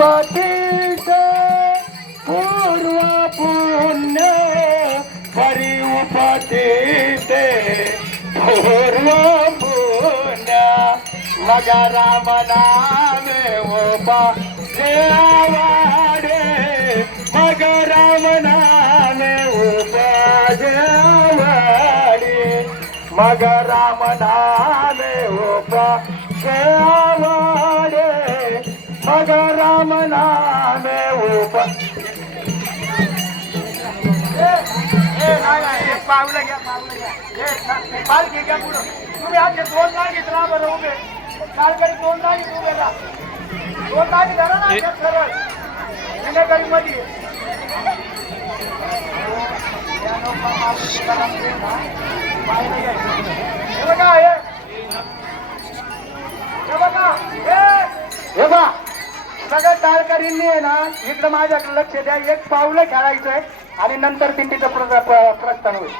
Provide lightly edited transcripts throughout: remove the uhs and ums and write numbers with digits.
उपतिष्ठ पूर्व पुण्य परि उपतिष्ठे पूर्व पुण्य मग राम नामे उपदेवाडे मग राम नामे उपदेवाडे मग राम नामे उपदेवाडे मग राम नामे एक पावलं घ्या पालखी घ्या पुढं तुम्ही आजचे 2 जागी राहा बरं उभे कालकरी 2 जागी उभे राहा 2 जागी धरा ना सरळ विनेकरी मध्ये हे बघा हे बा सगळं टाळकरींनी आहे ना इकडं माझ्याकडे लक्ष द्या एक पावलं खेळायचंय आणि नंतर दिंडीचं प्रस्थान होईल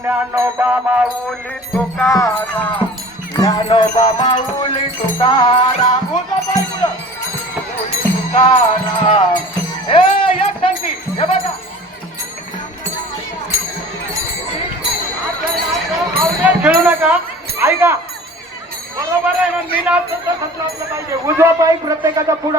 ज्ञानोबा माऊली तुकाराम ज्ञानोबा माऊली तुकाराम माऊली तुकाराम हे एक सांगती हे बघा खेळू नका ऐका बरोबर आहे ना मी नाच पाहिजे उजवा पाय प्रत्येकाचा पुढे